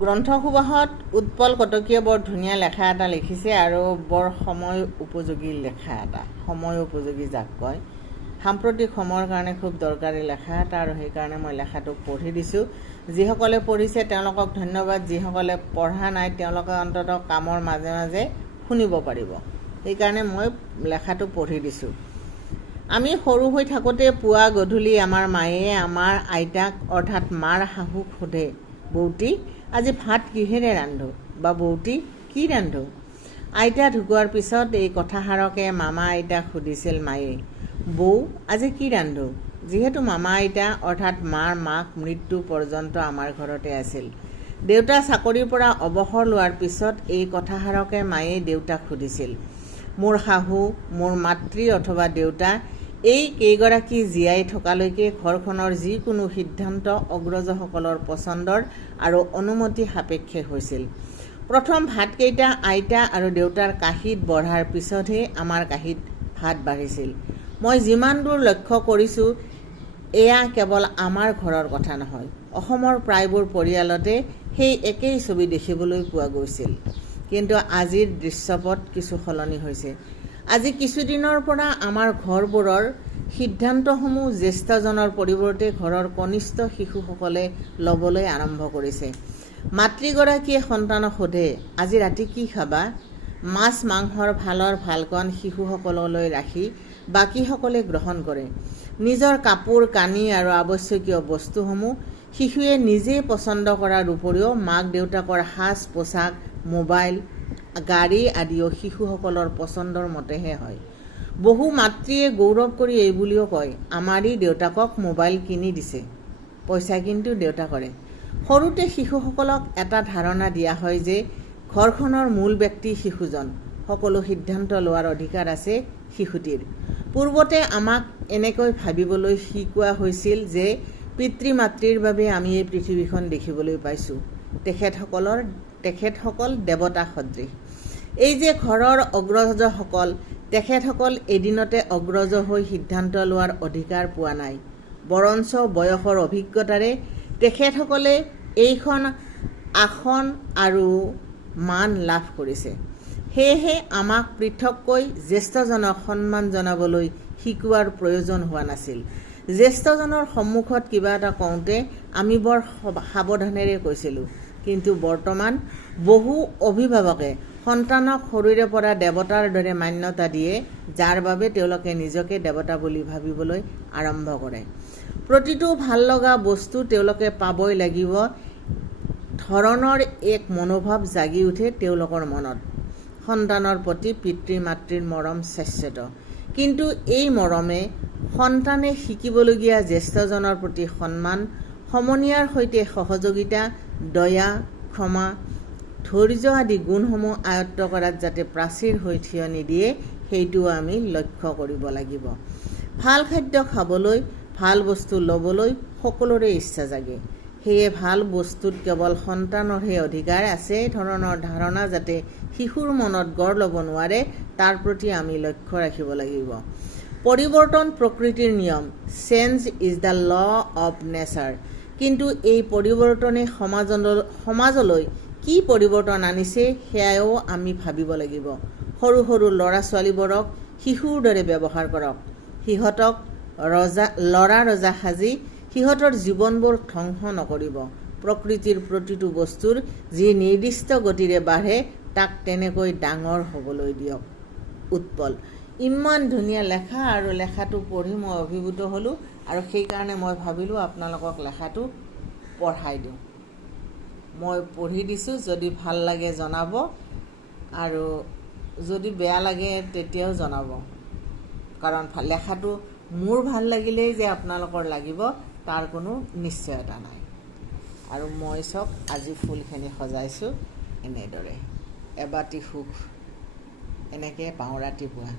গ্ৰন্থ সুবাহত উৎপল কটকীয়ে বৰ ধুনীয়া লেখা এটা লিখিছে আৰু বৰ সময় উপযোগী লেখা এটা, সময় উপযোগী যাক কয়। সাম্প্ৰতিক সময়ৰ কাৰণে খুব দৰকাৰী লেখা এটা আৰু সেইকাৰণে মই লেখাটো পঢ়ি দিছোঁ। যিসকলে পঢ়িছে তেওঁলোকক ধন্যবাদ, যিসকলে পঢ়া নাই তেওঁলোকে অন্ততঃ কামৰ মাজে মাজে শুনিব পাৰিব, সেইকাৰণে মই লেখাটো পঢ়ি দিছোঁ। আমি সৰু হৈ থাকোঁতে পুৱা গধূলি আমাৰ মায়ে আমাৰ আইতাক অৰ্থাৎ মাৰ শাহুক সোধে, বৌতি আজি ভাত কিহেৰে ৰান্ধো বা বৌতি কি ৰান্ধো। আইতা ঢুকোৱাৰ পিছত এই কথাষাৰকে মামা আইতাক সুধিছিল মায়ে, বৌ আজি কি ৰান্ধো। যিহেতু মামা আইতা অৰ্থাৎ মাৰ মাক মৃত্যু পৰ্যন্ত আমাৰ ঘৰতে আছিল। দেউতা চাকৰিৰ পৰা অৱসৰ লোৱাৰ পিছত এই কথাষাৰকে মায়ে দেউতাক সুধিছিল। মোৰ শাহু, মোৰ মাতৃ অথবা দেউতা এই কেইগৰাকী জীয়াই থকালৈকে ঘৰখনৰ যিকোনো সিদ্ধান্ত অগ্ৰজসকলৰ পচন্দৰ আৰু অনুমতি সাপেক্ষে হৈছিল। প্ৰথম ভাতকেইটা আইতা আৰু দেউতাৰ কাঁহীত বঢ়াৰ পিছতহে আমাৰ কাঁহীত ভাত বাঢ়িছিল। মই যিমান দূৰ লক্ষ্য কৰিছোঁ, এয়া কেৱল আমাৰ ঘৰৰ কথা নহয়, অসমৰ প্ৰায়বোৰ পৰিয়ালতে সেই একেই ছবি দেখিবলৈ পোৱা গৈছিল। কিন্তু আজিৰ দৃশ্যপট কিছু সলনি হৈছে। আজি কিছুদিনৰ পৰা আমাৰ ঘৰবোৰৰ সিদ্ধান্তসমূহ জ্যেষ্ঠজনৰ পৰিৱৰ্তে ঘৰৰ কনিষ্ঠ শিশুসকলে ল'বলৈ আৰম্ভ কৰিছে। মাতৃগৰাকীয়ে সন্তানক সোধে, আজি ৰাতি কি খাবা। মাছ মাংসৰ ভালৰ ভালকণ শিশুসকললৈ ৰাখি বাকীসকলে গ্ৰহণ কৰে। নিজৰ কাপোৰ কানি আৰু আৱশ্যকীয় বস্তুসমূহ শিশুৱে নিজে পচন্দ কৰাৰ উপৰিও মাক দেউতাকৰ সাজ পোছাক, মোবাইল, গাড়ী আদিও শিশুসকলৰ পচন্দৰ মতেহে হয়। বহু মাতৃয়ে গৌৰৱ কৰি এই বুলিও কয়, আমাৰেই দেউতাকক মোবাইল কিনি দিছে, পইচা কিন্তু দেউতাকৰে। সৰুতে শিশুসকলক এটা ধাৰণা দিয়া হয় যে ঘৰখনৰ মূল ব্যক্তি শিশুজন, সকলো সিদ্ধান্ত লোৱাৰ অধিকাৰ আছে শিশুটিৰ। পূৰ্বতে আমাক এনেকৈ ভাবিবলৈ শিকোৱা হৈছিল যে পিতৃ মাতৃৰ বাবে আমি এই পৃথিৱীখন দেখিবলৈ পাইছোঁ। তেখেতসকল দেৱতা সদৃশ। এই যে ঘৰৰ অগ্ৰজসকল, তেখেতসকল এদিনতে অগ্ৰজ হৈ সিদ্ধান্ত লোৱাৰ অধিকাৰ পোৱা নাই, বৰঞ্চ বয়সৰ অভিজ্ঞতাৰে তেখেতসকলে এইখন আসন আৰু মান লাভ কৰিছে। সেয়েহে আমাক পৃথককৈ জ্যেষ্ঠজনক সন্মান জনাবলৈ শিকোৱাৰ প্ৰয়োজন হোৱা নাছিল। জ্যেষ্ঠজনৰ সন্মুখত কিবা এটা কওঁতে আমি বৰ সাৱধানেৰে কৈছিলোঁ। কিন্তু বৰ্তমান বহু অভিভাৱকে সন্তানক সৰুৰে পৰা দেৱতাৰ দৰে মান্যতা দিয়ে, যাৰ বাবে তেওঁলোকে নিজকে দেৱতা বুলি ভাবিবলৈ আৰম্ভ কৰে। প্ৰতিটো ভাল লগা বস্তু তেওঁলোকে পাবই লাগিব ধৰণৰ এক মনোভাৱ জাগি উঠে তেওঁলোকৰ মনত। সন্তানৰ প্ৰতি পিতৃ মাতৃৰ মৰম শাশ্বত, কিন্তু এই মৰমে সন্তানে শিকিবলগীয়া জ্যেষ্ঠজনৰ প্ৰতি সন্মান, সমনীয়াৰ সৈতে সহযোগিতা, দয়া, ক্ষমা, ধৈৰ্য আদি গুণসমূহ আয়ত্ত কৰাত যাতে প্ৰাচীৰ হৈ থিয় নিদিয়ে, সেইটোও আমি লক্ষ্য কৰিব লাগিব। ভাল খাদ্য খাবলৈ, ভাল বস্তু ল'বলৈ সকলোৰে ইচ্ছা জাগে। সেয়ে ভাল বস্তুত কেৱল সন্তানৰহে অধিকাৰ আছে ধৰণৰ ধাৰণা যাতে শিশুৰ মনত গঢ় ল'ব নোৱাৰে, তাৰ প্ৰতি আমি লক্ষ্য ৰাখিব লাগিব। পৰিৱৰ্তন প্ৰকৃতিৰ নিয়ম, change is the law of nature. কিন্তু এই পৰিৱৰ্তনে সমাজলৈ কি পৰিৱৰ্তন আনিছে সেয়াও আমি ভাবিব লাগিব। সৰু সৰু ল'ৰা ছোৱালীবোৰক শিশুৰ দৰে ব্যৱহাৰ কৰক। সিহঁতক ল'ৰা ৰজা সাজি সিহঁতৰ জীৱনবোৰ ধ্বংস নকৰিব। প্ৰকৃতিৰ প্ৰতিটো বস্তুৰ যি নিৰ্দিষ্ট গতিৰে বাঢ়ে তাক তেনেকৈ ডাঙৰ হ'বলৈ দিয়ক। উৎপল। ইমান ধুনীয়া লেখা আৰু লেখাটো পঢ়ি মই অভিভূত হ'লোঁ আৰু সেইকাৰণে মই ভাবিলোঁ আপোনালোকক লেখাটো পঢ়াই দিওঁ। মই পঢ়ি দিছোঁ, যদি ভাল লাগে জনাব আৰু যদি বেয়া লাগে তেতিয়াও জনাব, কাৰণ লেখাটো মোৰ ভাল লাগিলেই যে আপোনালোকৰ লাগিব তাৰ কোনো নিশ্চয়তা নাই। আৰু মই চাওক আজি ফুলখিনি সজাইছোঁ এনেদৰে, এবাতি সুখ এনেকৈ পাওঁ ৰাতিপুৱা।